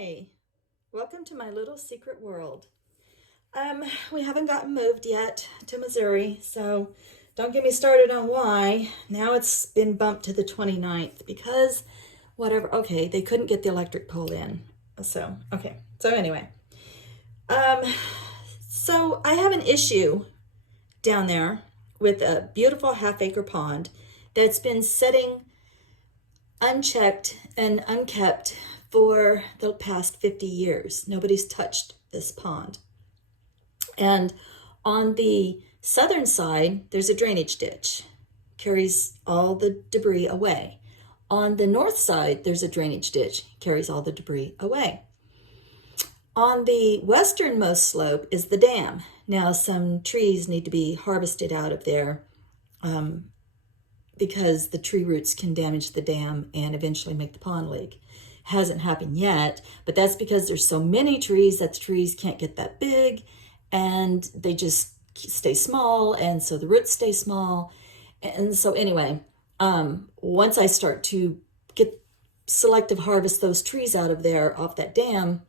Hi, welcome to my little secret world. We haven't gotten moved yet to Missouri, so don't get me started on why. Now it's been bumped to the 29th because whatever. Okay, they couldn't get the electric pole in. So anyway. Um, so I have an issue down there with a beautiful half-acre pond that's been sitting unchecked and unkept for the past 50 years. Nobody's touched this pond. And on the southern side, there's a drainage ditch, carries all the debris away. On the north side, there's a drainage ditch, carries all the debris away. On the westernmost slope is the dam. Now, some trees need to be harvested out of there because the tree roots can damage the dam and eventually make the pond leak. Hasn't happened yet, but that's because there's so many trees that the trees can't get that big and they just stay small, and so the roots stay small. And so anyway, once I start to get selective harvest those trees out of there off that dam,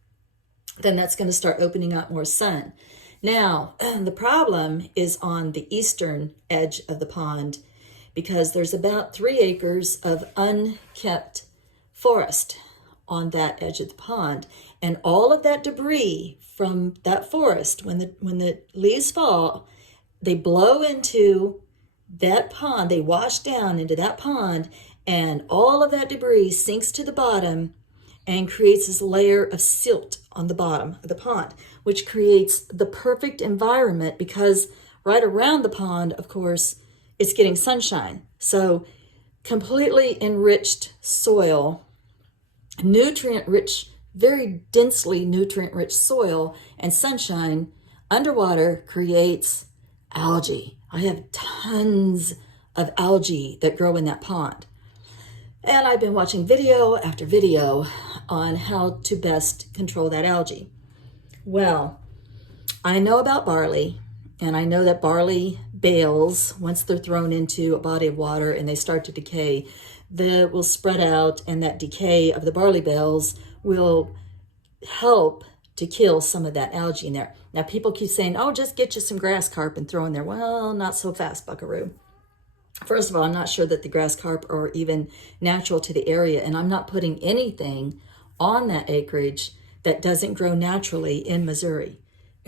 then that's going to start opening up more sun. Now, the problem is on the eastern edge of the pond because there's about 3 acres of unkept forest on that edge of the pond, and all of that debris from that forest, when the leaves fall, they blow into that pond, they wash down into that pond, and all of that debris sinks to the bottom and creates this layer of silt on the bottom of the pond, which creates the perfect environment because right around the pond, of course, it's getting sunshine. So completely enriched soil, nutrient-rich, very densely nutrient-rich soil and sunshine underwater creates algae. I have tons of algae that grow in that pond. And I've been watching video after video on how to best control that algae. Well, I know about barley, and I know that barley bales, once they're thrown into a body of water and they start to decay, will spread out, and that decay of the barley bales will help to kill some of that algae in there. Now, people keep saying, oh, just get you some grass carp and throw in there. Well, not so fast, buckaroo. First of all, I'm not sure that the grass carp are even natural to the area, and I'm not putting anything on that acreage that doesn't grow naturally in Missouri.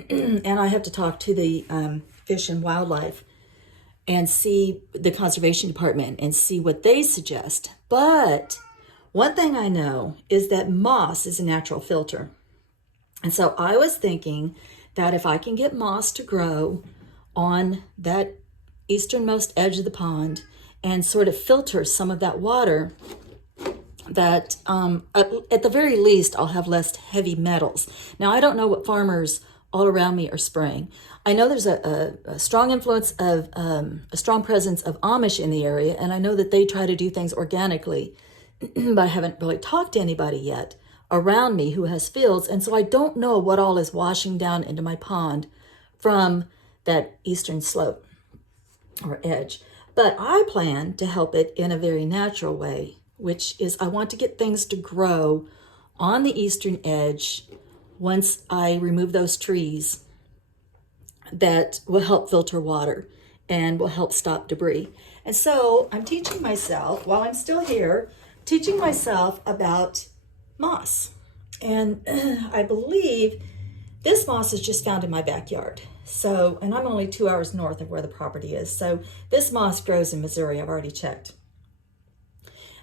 And I have to talk to the Fish and Wildlife and see the conservation department and see what they suggest. But one thing I know is that moss is a natural filter. And so I was thinking that if I can get moss to grow on that easternmost edge of the pond and sort of filter some of that water, that at the very least I'll have less heavy metals. Now, I don't know what farmers all around me are spraying. I know there's a strong influence of a strong presence of Amish in the area, and I know that they try to do things organically, but I haven't really talked to anybody yet around me who has fields, and so I don't know what all is washing down into my pond from that eastern slope or edge. But I plan to help it in a very natural way, which is I want to get things to grow on the eastern edge once I remove those trees that will help filter water and will help stop debris. And so I'm teaching myself, while I'm still here, teaching myself about moss. And I believe this moss is just found in my backyard. So, and I'm only 2 hours north of where the property is. So this moss grows in Missouri. I've already checked.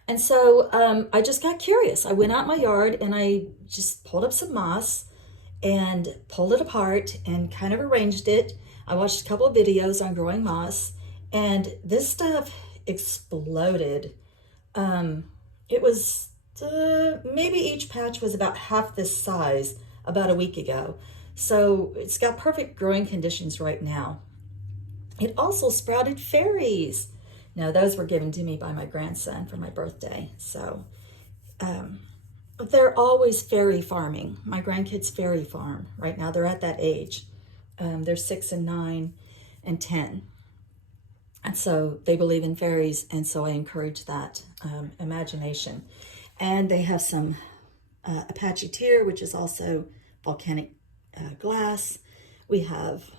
And so I just got curious. I went out in my yard and I just pulled up some moss and pulled it apart and kind of arranged it. I watched a couple of videos on growing moss, and this stuff exploded. It was maybe each patch was about half this size about a week ago. So it's got perfect growing conditions right now. It also sprouted fairies. Now, those were given to me by my grandson for my birthday. So they're always fairy farming. My grandkids fairy farm. Right now, they're at that age. They're 6 and 9 and 10. And so they believe in fairies, and so I encourage that imagination. And they have some Apache tear, which is also volcanic glass. We have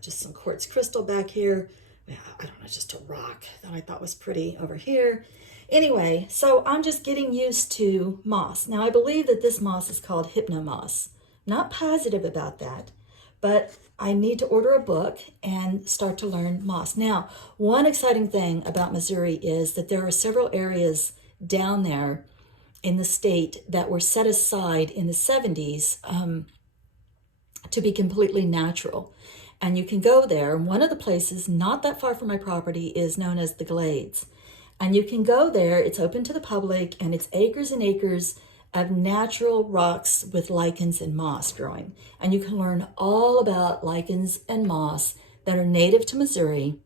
just some quartz crystal back here. I don't know, just a rock that I thought was pretty over here. Anyway, so I'm just getting used to moss. Now, I believe that this moss is called hypno moss. Not positive about that, but I need to order a book and start to learn moss. Now, one exciting thing about Missouri is that there are several areas down there in the state that were set aside in the 70s to be completely natural. And you can go there. One of the places not that far from my property is known as the Glades. And you can go there, it's open to the public, and it's acres and acres of natural rocks with lichens and moss growing. And you can learn all about lichens and moss that are native to Missouri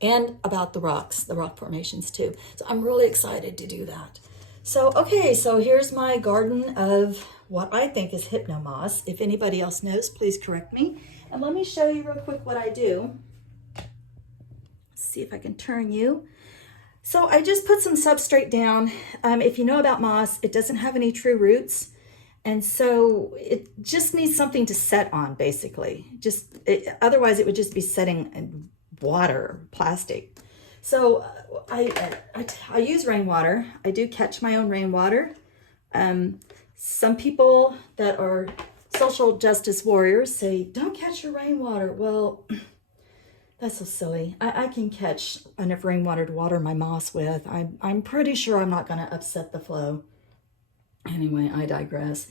and about the rocks, the rock formations too. So I'm really excited to do that. So, okay, so here's my garden of what I think is hypno moss. If anybody else knows, please correct me. And let me show you real quick what I do. Let's see if I can turn you. So I just put some substrate down. If you know about moss, it doesn't have any true roots. And so it just needs something to set on, basically. Otherwise, it would just be setting in water, plastic. So I use rainwater. I do catch my own rainwater. Some people that are social justice warriors say, don't catch your rainwater. Well, that's so silly. I can catch enough rainwater to water my moss with. I'm pretty sure I'm not going to upset the flow. Anyway, I digress.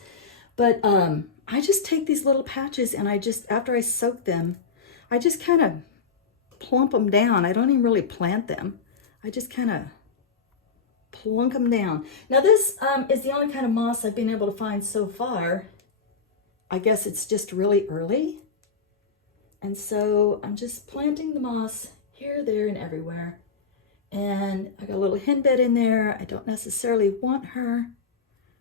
But I just take these little patches and after I soak them, I just kind of plump them down. I don't even really plant them. I just kind of plunk them down. Now this is the only kind of moss I've been able to find so far. I guess it's just really early. And so I'm just planting the moss here, there, and everywhere. And I got a little hen bed in there. I don't necessarily want her.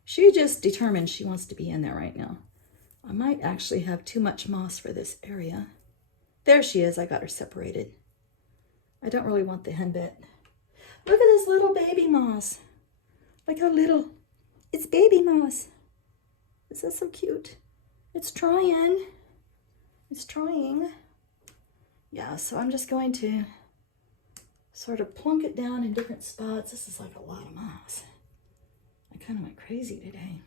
She just determined she wants to be in there right now. I might actually have too much moss for this area. There she is. I got her separated. I don't really want the hen bed. Look at this little baby moss. Look how little. It's baby moss. Is that so cute? It's trying. It's trying. Yeah, so I'm just going to sort of plunk it down in different spots. This is like a lot of moss. I kind of went crazy today.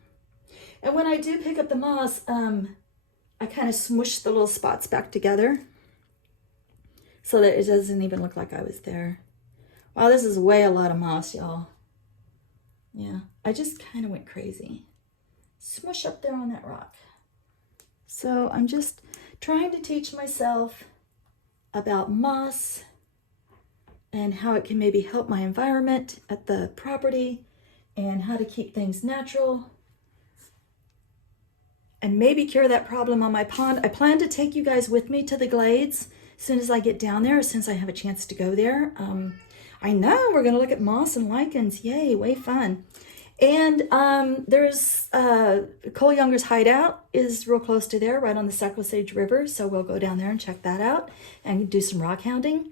And when I do pick up the moss, I kind of smush the little spots back together so that it doesn't even look like I was there. Wow, this is way a lot of moss, y'all. Yeah, I just kind of went crazy. Smush up there on that rock. So I'm just trying to teach myself about moss and how it can maybe help my environment at the property and how to keep things natural and maybe cure that problem on my pond. I plan to take you guys with me to the Glades as soon as I get down there, as soon as I have a chance to go there. I know we're going to look at moss and lichens. Yay, way fun. And there's Cole Younger's hideout is real close to there, right on the Sacklesage River. So we'll go down there and check that out and do some rock hounding.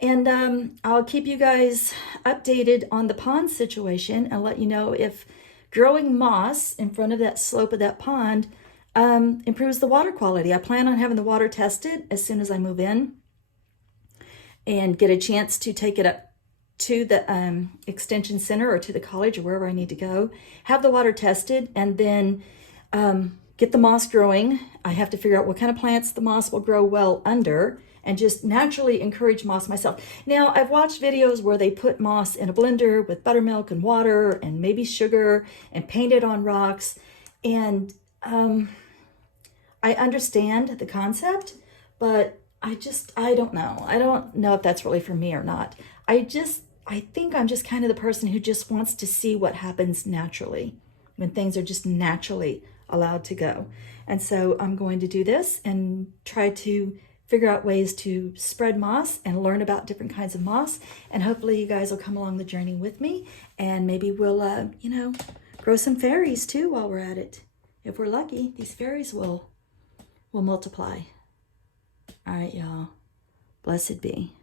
And I'll keep you guys updated on the pond situation and let you know if growing moss in front of that slope of that pond improves the water quality. I plan on having the water tested as soon as I move in and get a chance to take it up to the extension center or to the college or wherever I need to go, have the water tested, and then get the moss growing. I have to figure out what kind of plants the moss will grow well under and just naturally encourage moss myself. Now, I've watched videos where they put moss in a blender with buttermilk and water and maybe sugar and paint it on rocks. And I understand the concept, but I don't know. I don't know if that's really for me or not. I think I'm just kind of the person who just wants to see what happens naturally when things are just naturally allowed to go. And so I'm going to do this and try to figure out ways to spread moss and learn about different kinds of moss. And hopefully you guys will come along the journey with me, and maybe we'll, grow some fairies too while we're at it. If we're lucky, these fairies will multiply. All right, y'all. Blessed be.